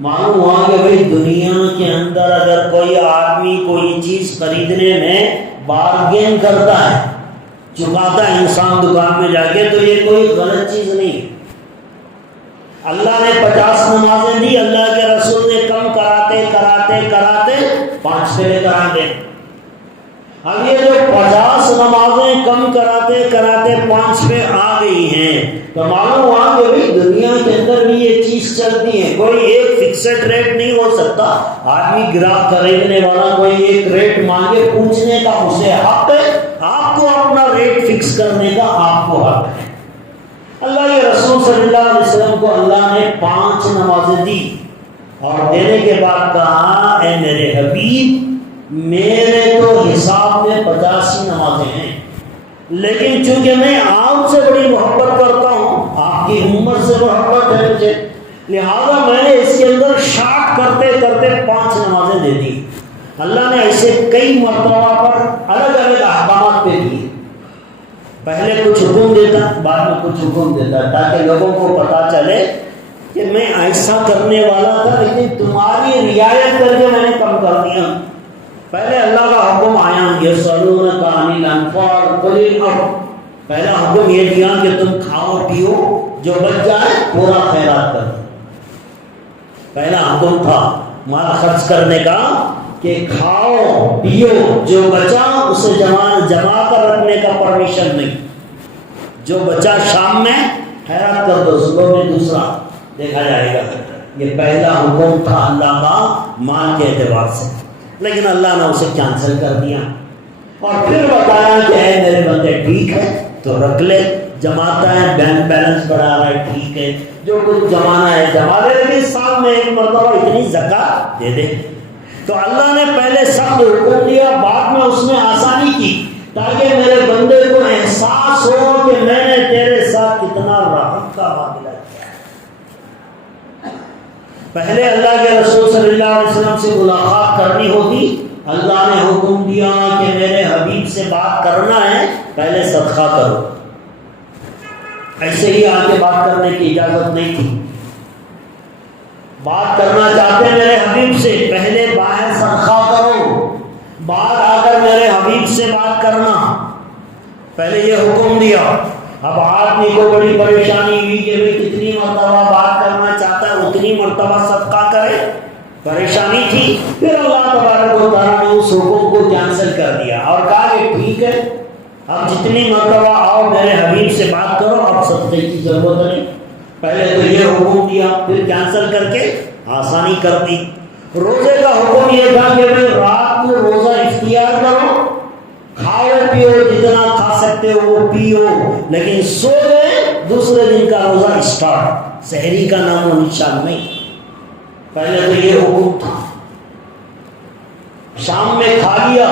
معلوم ہوا کہ بھئی دنیا کے اندر اگر کوئی آدمی کوئی چیز خریدنے میں بارگین کرتا ہے, چکاتا ہے انسان دکان میں جا کے, تو یہ کوئی غلط چیز نہیں. اللہ نے 50 نمازیں دی, اللہ کے رسول نے کم کراتے کراتے کراتے 5 پہ لے کر آ گئے. اب یہ جو 50 نمازیں کم کراتے کراتے 5 پہ آ گئی ہیں, تو معلوم ہوا کہ بھائی دنیا کے اندر بھی یہ چیز چلتی ہے. کوئی ایک فکسڈ ریٹ نہیں ہو سکتا. آدمی گراہک خریدنے والا کوئی ایک ریٹ مانگے, پوچھنے کا اسے حق ہے, آپ کو اپنا ریٹ فکس کرنے کا آپ کو حق ہے. اللہ کے رسول صلی اللہ علیہ وسلم کو اللہ نے 5 نمازیں دی, اور دینے کے بعد کہا اے میرے حبیب میرے تو حساب میں 85 نمازیں ہیں, لیکن چونکہ میں آپ سے بڑی محبت کرتا ہوں, آپ کی امت سے محبت ہے مجھے, لہذا میں نے اس کے اندر شارٹ کرتے کرتے 5 نمازیں دے دی. اللہ نے ایسے کئی مرتبہ پر الگ الگ احکامات پہ دیے. پہلے کچھ حکم دیتا, بعد میں کچھ حکم دیتا, تاکہ لوگوں کو پتا چلے کہ میں ایسا کرنے والا تھا, لیکن تمہاری رعایت کر کے میں نے کم کر دیا. پہلے اللہ کا حکم آیا یسألونک عن الانفال قل الحق, پہلا حکم یہ دیا کہ تم کھاؤ پیو, جو بچ جائے پورا خیرات کر دو. پہلا حکم تھا مال خرچ کرنے کا کہ کھاؤ پیو, جو بچا اسے جمع کر رکھنے کا پرمیشن نہیں. جو بچا شام میں خیرات کر دو, صبح میں دوسرا دیکھا جائے گا. یہ پہلا حکم تھا اللہ کا مال کے اعتبار سے, لیکن اللہ نے اسے کینسل کر دیا اور پھر بتایا کہ اے میرے بندے ٹھیک ہے تو رکھ لے، جماتا ہے، بینک بیلنس بڑھا رہا ہے، ٹھیک ہے، جو کچھ جمانا ہے جما لے، لیکن سال میں ایک مرتبہ اتنی زکات دے دے۔ تو اللہ نے پہلے سخت حکم دیا، بعد میں اس میں آسانی کی، تاکہ میرے بندے کو احساس ہو کہ میں نے تیرے ساتھ کتنا رحم کا معاملہ کیا ہے۔ پہلے اللہ کے رسول صلی اللہ علیہ وسلم سے ملاقات کرنی ہوگی، اللہ نے حکم دیا کہ میرے حبیب سے بات کرنا ہے، پہلے صدقہ کرو۔ ایسے ہی آگے بات کرنے کی اجازت نہیں تھی۔ بات کرنا چاہتے ہیں میرے حبیب سے، پہلے باہر صدقہ کرو، بعد آ کر میرے حبیب سے بات کرنا، پہلے یہ حکم دیا۔ اب آدمی کو بڑی پریشانی ہوئی کہ بھئی کتنی مرتبہ بات کرنا چاہتا ہے اتنی مرتبہ صدقہ کرے، پریشانی تھی۔ پھر اللہ تبارک و تعالیٰ نے اس حکم کو کینسل کر دیا اور کہا کہ ٹھیک ہے، اب جتنی مرتبہ آؤ میرے حبیب سے بات کرو، اب صدقے کی ضرورت نہیں۔ پہلے تو یہ حکم دیا، پھر کینسل کر کے آسانی کر دی۔ روزے کا حکم یہ تھا کہ بھئی رات میں روزہ اختیار کرو، کھاؤ پیو، جتنا کھا سکتے ہو وہ پیو، لیکن سو گئے دوسرے دن کا روزہ اسٹارٹ، سحری کا نام و نشان نہیں۔ پہلے تو یہ حکم تھا، شام میں کھا لیا،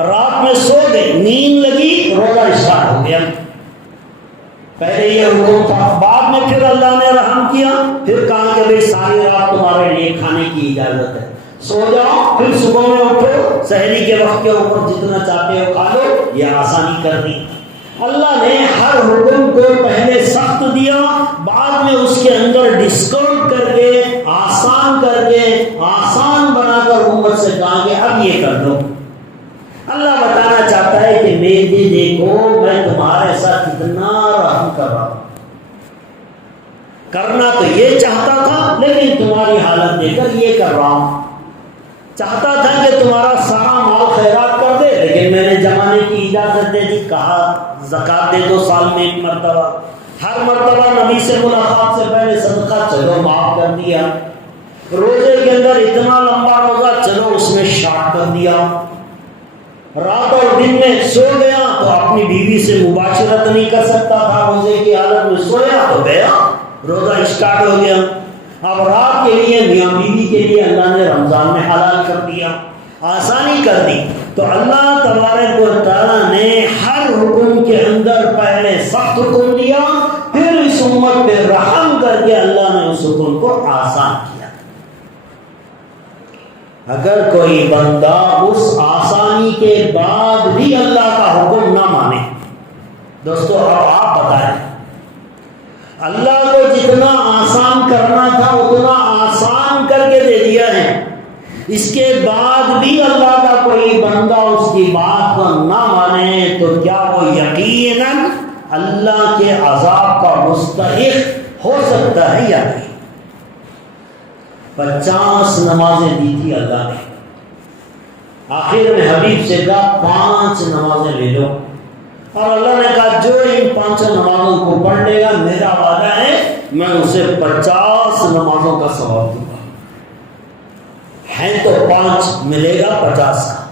رات میں سو گئے، نیند لگی، روزہ اسٹارٹ ہو گیا۔ پہلے یہ حکم تھا، بعد میں پھر اللہ نے رحم کیا، پھر کہا کہ بھئی ساری رات تمہارے لیے کھانے کی اجازت ہے، سو جاؤ، پھر صبح میں اٹھو، سحری کے وقت کے اوپر جتنا چاہتے ہو کھا لو، یہ آسانی کر دی۔ اللہ نے ہر حکم کو پہلے سخت دیا، بعد میں اس کے اندر ڈسکاؤنٹ کر کے، آسان کر کے، آسان بنا کر امت سے کہا کہ اب یہ کر دو۔ اللہ بتانا چاہتا ہے کہ میرے دیکھو میں تمہارے ساتھ کتنا رحم کر رہا ہوں۔ کرنا تو یہ چاہتا تھا، لیکن تمہاری حالت دیکھ کر یہ کر رہا ہوں۔ چاہتا تھا کہ تمہارا سارا مال خیرات کر دے، لیکن میں نے جمانے کی اجازت دے دی، کہا زکات دے دو سال میں ایک مرتبہ۔ ہر مرتبہ نبی سے ملاقات سے پہلے صدقہ چلو معاف کر دیا۔ روزے کے اندر اتنا لمبا روزہ، چلو اس میں شارٹ کر دیا۔ رات اور دن میں سو گیا تو اپنی بیوی سے مباشرت نہیں کر سکتا تھا، روزے کی حالت میں سویا تو گیا، روزہ اسٹارٹ ہو گیا۔ اب رات کے لیے میاں بیوی کے لیے اللہ نے رمضان میں حلال کر دیا، آسانی کر دی۔ تو اللہ تبارک و تعالیٰ نے ہر حکم کے اندر پہلے سخت حکم دیا، پھر اس امت پہ رحم کر کے اللہ نے اس حکم کو آسان کیا۔ اگر کوئی بندہ اس آسانی کے بعد بھی اللہ کا حکم نہ مانے، دوستو اب آپ بتائیں، اللہ کو جتنا آسان کرنا تھا اتنا آسان کر کے دے دیا ہے، اس کے بعد بھی اللہ کا کوئی بندہ اس کی بات کو نہ مانے تو کیا وہ یقیناً اللہ کے عذاب کا مستحق ہو سکتا ہے یا نہیں؟ 50 نمازیں دی تھی اللہ نے، آخر میں حبیب سے کہا 5 نمازیں لے لو، اور اللہ نے کہا جو ان 5 نمازوں کو پڑھ لے گا میرا وعدہ ہے میں اسے 50 نمازوں کا ثواب دوں گا۔ ہیں تو 5 ملے گا 50 کا،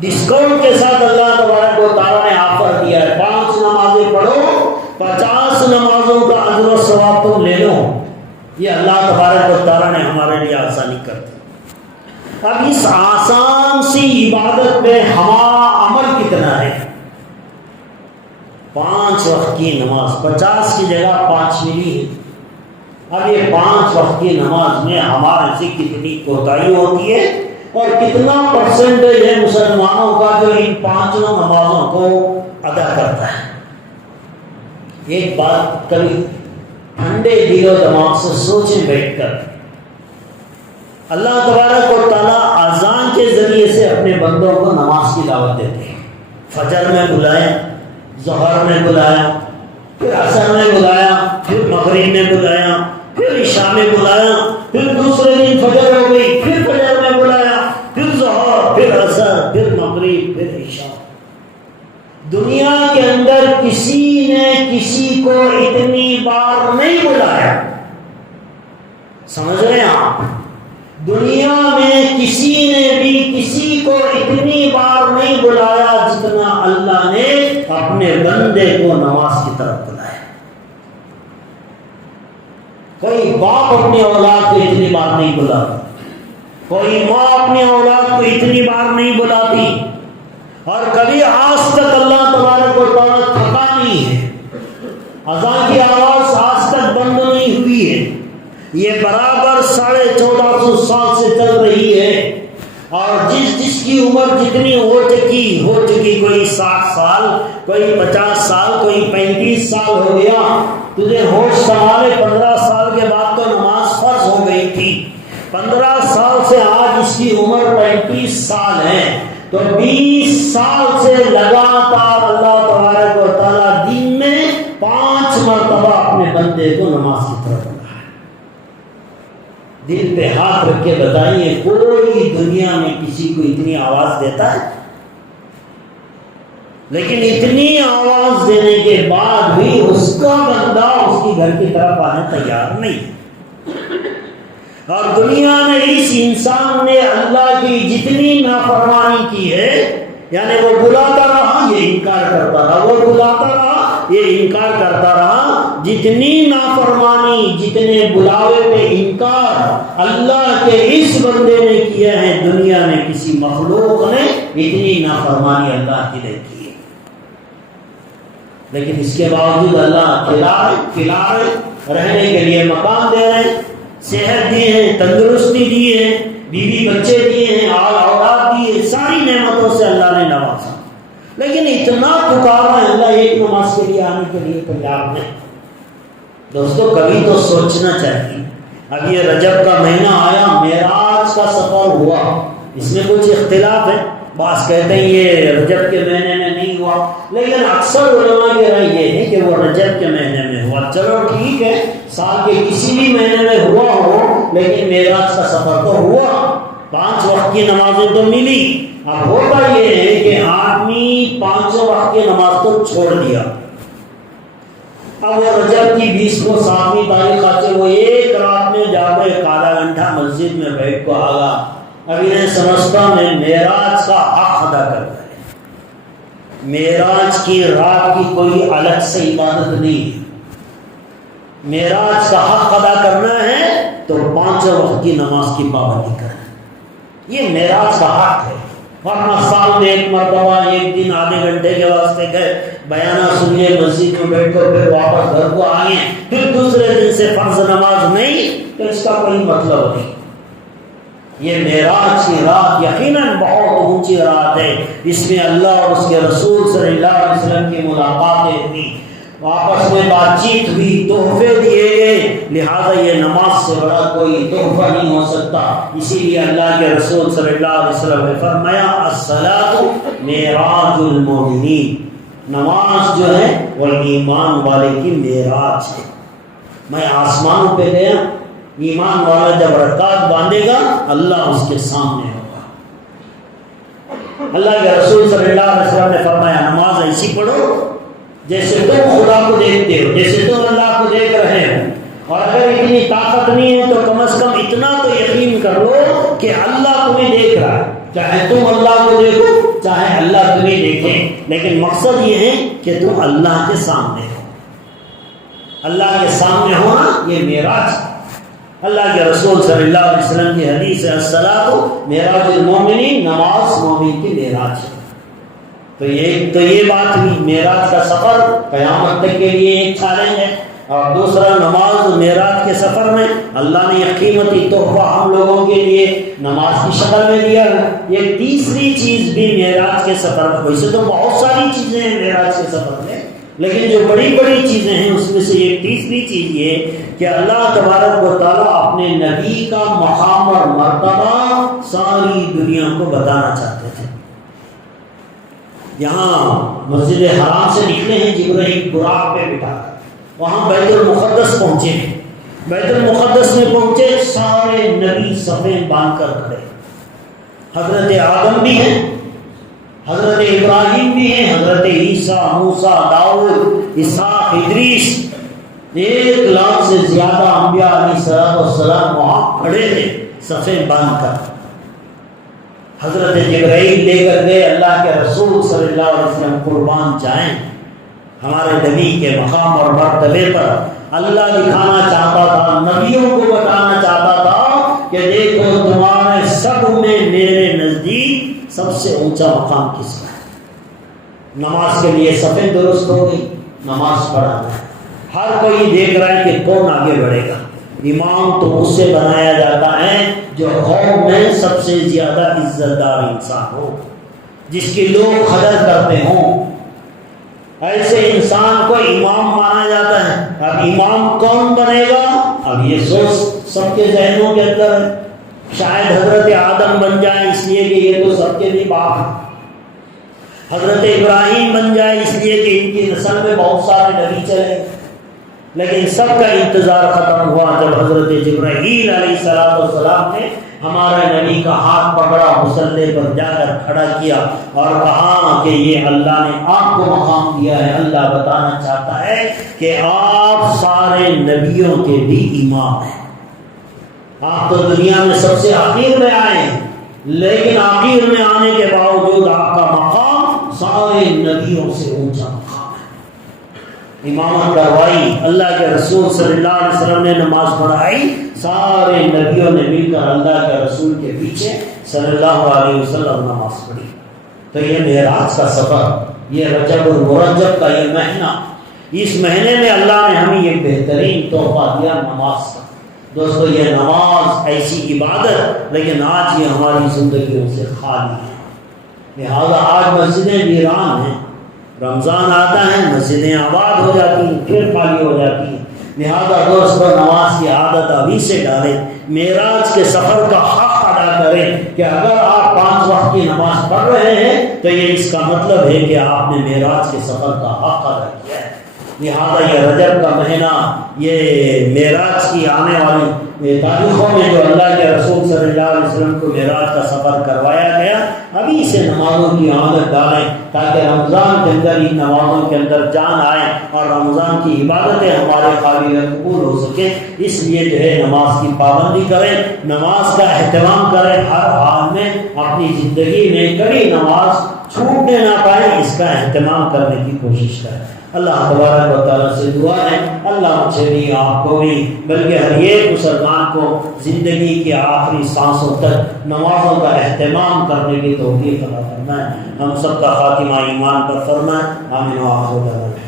ڈسکاؤنٹ کے ساتھ اللہ تبارک و تعالیٰ نے آفر دیا ہے، 5 نمازیں پڑھو 50 نمازوں کا اجر و ثواب تم لے لو۔ یہ اللہ تبارک و تعالیٰ نے ہمارے لیے آسانی کر دی۔ اب اس آسان سی عبادت میں ہمارا عمل کتنا ہے؟ 5 وقت کی نماز 50 کی جگہ 5 ملی ہے، اب یہ 5 وقت کی نماز میں ہمارے سے کتنی کوتاہی ہوتی ہے اور کتنا پرسنٹیج ہے مسلمانوں کا جو ان 5 نمازوں کو ادا کرتا ہے۔ ایک بات کبھی ٹھنڈے دل و دماغ سے سوچیں بیٹھ کر، اللہ تبارک و تعالیٰ اذان کے ذریعے سے اپنے بندوں کو نماز کی دعوت دیتے ہیں۔ فجر میں بلایا، ظہر میں بلایا، پھر عصر میں بلایا، پھر مغرب میں بلایا، پھر عشاء میں بلایا، پھر دوسرے دن فجر ہو گئی، پھر فجر میں بلایا، پھر ظہر، پھر عصر، پھر مغرب، پھر عشاء۔ دنیا کے اندر کسی نے کسی کو اتنی بار نہیں بلایا، سمجھ رہے ہیں آپ؟ دنیا میں کسی نے بھی کسی کو اتنی بار نہیں بلایا جتنا اللہ نے اپنے بندے طرف بلائے. کوئی باپ اپنی اولاد کو اتنی بار نہیں بلاتا, کوئی ماں اپنی اولاد کو اتنی بار نہیں بلاتی, اور کبھی آج تک اللہ تبارک و تعالیٰ تھکا نہیں ہے. اذان کی آواز آج تک بند نہیں ہوئی ہے, یہ برابر 1450 سال سے چل رہی ہے. اور جس کی عمر جتنی ہو چکی, کوئی 60 سال, کوئی 50 سال, کوئی 35 سال ہو گیا, تجھے ہوش سنبھالے 15 سال کے بعد تو نماز فرض ہو گئی تھی. 15 سال سے آج اس کی عمر 35 سال ہے, تو 20 سال سے لگاتار اللہ تبارک و تعالیٰ دن میں 5 مرتبہ اپنے بندے کو نماز کی طرف بلایا. دل پہ ہاتھ رکھ کے بتائیے, کوئی دنیا میں کسی کو اتنی آواز دیتا ہے؟ لیکن اتنی آواز دینے کے بعد بھی اس کا بندہ اس کی گھر کی طرف آنے تیار نہیں. اور دنیا میں اس انسان نے اللہ کی جتنی نافرمانی کی ہے, یعنی وہ بلاتا رہا یہ انکار کرتا رہا, وہ بلاتا رہا یہ انکار کرتا رہا, جتنی نافرمانی, جتنے بلاوے پہ انکار اللہ کے اس بندے نے کیا ہے, دنیا میں کسی مخلوق نے اتنی نافرمانی اللہ کی نہیں کی. لیکن اس کے باوجود اللہ کھلا رہنے کے لیے مکان دے رہے ہیں, صحت دیے ہیں, تندرستی دی ہے, بیوی بچے دیے ہیں, آل اولاد دیے, ساری نعمتوں سے اللہ نے نوازا. لیکن اتنا پکارا ہے اللہ ایک نماز کے لیے آنے کے لیے تیار نہیں. دوستو کبھی تو سوچنا چاہیے. اب یہ رجب کا مہینہ آیا, معراج کا سفر ہوا, اس میں کچھ اختلاف ہے. بعض کہتے ہیں یہ رجب کے مہینے میں نہیں ہوا, لیکن اکثر علماء کی رائے یہ ہے کہ وہ رجب کے مہینے میں ہوا. چلو ٹھیک ہے, سال کے کسی بھی مہینے میں ہوا ہو, لیکن معراج کا سفر تو ہوا, 5 وقت کی نمازیں تو ملی. اب ہوتا یہ ہے کہ آدمی 5 وقت کی نماز تو چھوڑ دیا. اب وہ رجب کی 20 کو 7ویں تاریخ آتے وہ ایک رات میں جا کر 1 گھنٹہ مسجد میں بیٹھ کو آگا, ابھی نہیں سمجھتا میں معراج کا حق ادا کرتا ہے. معراج کی رات کی کوئی الگ سے عبادت نہیں ہے. معراج کا حق ادا کرنا ہے تو 5 وقت کی نماز کی پابندی کرنا, یہ معراج کا حق ہے. ورنہ سال میں 1 مرتبہ 1 دن آدھے گھنٹے کے واسطے گئے, بیانہ سنیے, مسجد میں بیٹھ کر پھر واپس گھر کو آئے, پھر دوسرے دن سے فرض نماز نہیں, تو اس کا کوئی مطلب نہیں. یہ معراج کی رات یقیناً بہت اونچی رات ہے. اس میں اللہ اور اس کے رسول صلی اللہ علیہ وسلم کی ملاقاتیں ہوئی, آپس میں بات چیت ہوئی, تحفے دیے گئے. لہذا یہ نماز سے بڑا کوئی تحفہ نہیں ہو سکتا. اسی لیے اللہ کے رسول صلی اللہ علیہ وسلم نے فرمایا الصلاۃ معراج المؤمنین, نماز جو ہے وہ ایمان والے کی معراج ہے. میں آسمانوں پہ گیا, ایمان والا جب رکعت باندھے گا اللہ اس کے سامنے ہوگا. اللہ کے رسول صلی اللہ علیہ وسلم نے فرمایا نماز ایسی پڑھو جیسے تم خدا کو دیکھتے ہو, جیسے تم اللہ کو دیکھ رہے ہو. اور اگر اتنی طاقت نہیں ہے تو کم از کم اتنا تو یقین کر لو کہ اللہ تمہیں دیکھ رہا ہے. چاہے تم اللہ کو دیکھو, چاہے اللہ تمہیں دیکھے, لیکن مقصد یہ ہے کہ تم اللہ کے سامنے ہو. اللہ کے سامنے ہونا یہ معراج ہے. اللہ کے رسول صلی اللہ علیہ وسلم کی حدیث ہے الصلاۃ معراج المومنین, نماز مومن کی معراج ہے. تو یہ بات ہوئی. معراج کا سفر قیامت تک کے لیے ایک چیلنج ہے. اور دوسرا, نماز معراج کے سفر میں اللہ نے ایک قیمتی تحفہ ہم لوگوں کے لیے نماز کی شکل میں دیا ہے. یہ تیسری چیز بھی معراج کے سفر میں, ویسے تو بہت ساری چیزیں ہیں معراج کے سفر میں, لیکن جو بڑی بڑی چیزیں ہیں اس میں سے ایک تیسری چیز یہ کہ اللہ تبارک و تعالیٰ اپنے نبی کا مقام اور مرتبہ ساری دنیا کو بتانا چاہتے تھے. یہاں مسجد حرام سے نکلے ہیں جبرائیل براق پہ بٹھا کر, وہاں بیت المقدس پہنچے ہیں. بیت المقدس میں پہنچے, سارے نبی صفیں باندھ کر کھڑے. حضرت آدم بھی ہیں, حضرت ابراہیم بھی ہیں, حضرت عیسیٰ, موسیٰ, داؤد, اسحاق, ادریس, 1 لاکھ سے زیادہ انبیاء علیہ السلام وہاں کھڑے تھے صفیں باندھ کر. حضرت جبرائیل لے کر گئے اللہ کے رسول صلی اللہ علیہ وسلم قربان جائیں. ہمارے نبی کے مقام اور مرتبے پر اللہ دکھانا چاہتا تھا، نبیوں کو بتانا چاہتا تھا کہ دیکھو تمہارے سب میں میرے نزدیک سب سے اونچا مقام کس کا ہے۔ نماز کے لیے صفیں درست ہو گئی، نماز پڑھانا ہے، ہر کوئی دیکھ رہا ہے کہ کون آگے بڑھے گا۔ امام تو اس سے بنایا جاتا ہے جو قوم میں سب سے زیادہ عزت دار انسان ہو، جس کی لوگ قدر کرتے ہوں، ایسے انسان کو امام مانا جاتا ہے۔ اب امام کون بنے گا، اب یہ سوچ سب کے ذہنوں کے اندر ہے۔ شاید حضرت آدم بن جائے اس لیے کہ یہ تو سب کے بھی باپ ہیں، حضرت ابراہیم بن جائے اس لیے کہ ان کی نسل میں بہت سارے نبی چلے، لیکن سب کا انتظار ختم ہوا جب حضرت جبرائیل علیہ السلام نے ہمارے نبی کا ہاتھ پکڑا، مصلی پر جا کر کھڑا کیا اور کہا کہ یہ اللہ نے آپ کو مقام دیا ہے۔ اللہ بتانا چاہتا ہے کہ آپ سارے نبیوں کے بھی امام ہیں۔ آپ تو دنیا میں سب سے آخر میں آئے ہیں، لیکن آخر میں آنے کے باوجود آپ کا مقام سارے نبیوں سے اونچا مقام ہے۔ امامت کروائی، اللہ کے رسول صلی اللہ علیہ وسلم نے نماز پڑھائی، سارے نبیوں نے مل کر اللہ کے رسول کے پیچھے صلی اللہ علیہ وسلم نماز پڑھی۔ تو یہ معراج کا سفر، یہ رجب المرجب کا یہ مہینہ، اس مہینے میں اللہ نے ہمیں یہ بہترین تحفہ دیا نماز کا۔ دوستو یہ نماز ایسی عبادت، لیکن آج یہ ہماری زندگیوں سے خالی ہے۔ لہذا آج مسجدیں ویران ہیں، رمضان آتا ہے مسجدیں آباد ہو جاتی ہیں، پھر خالی ہو جاتی ہیں۔ لہذا دوستو نماز کی عادت ابھی سے ڈالیں، معراج کے سفر کا حق ادا کریں کہ اگر آپ 5 وقت کی نماز پڑھ رہے ہیں تو یہ اس کا مطلب ہے کہ آپ نے معراج کے سفر کا حق ادا کیا ہے۔ لہذا یہ رجب کا مہینہ، یہ معراج کی آنے والی تاریخوں میں جو اللہ کے رسول صلی اللہ علیہ وسلم کو معراج کا سفر کروایا گیا، ابھی سے نمازوں کی عادت ڈالیں تاکہ رمضان کے اندر ان نمازوں کے اندر جان آئے اور رمضان کی عبادتیں ہمارے قابل قبول ہو سکیں۔ اس لیے جو ہے نماز کی پابندی کریں، نماز کا اہتمام کریں، ہر حال میں اپنی زندگی میں کبھی نماز چھوٹنے نہ پائے، اس کا اہتمام کرنے کی کوشش کریں۔ اللہ تبارک و تعالیٰ سے دعا ہے اللہ مجھے بھی، آپ کو بھی، بلکہ ہر ایک مسلمان کو زندگی کی آخری سانسوں تک نمازوں کا اہتمام کرنے کی توفیق عطا فرمائے۔ ہم سب کا خاتمہ ایمان پر فرمائے۔ آمین و آخر دعوانا۔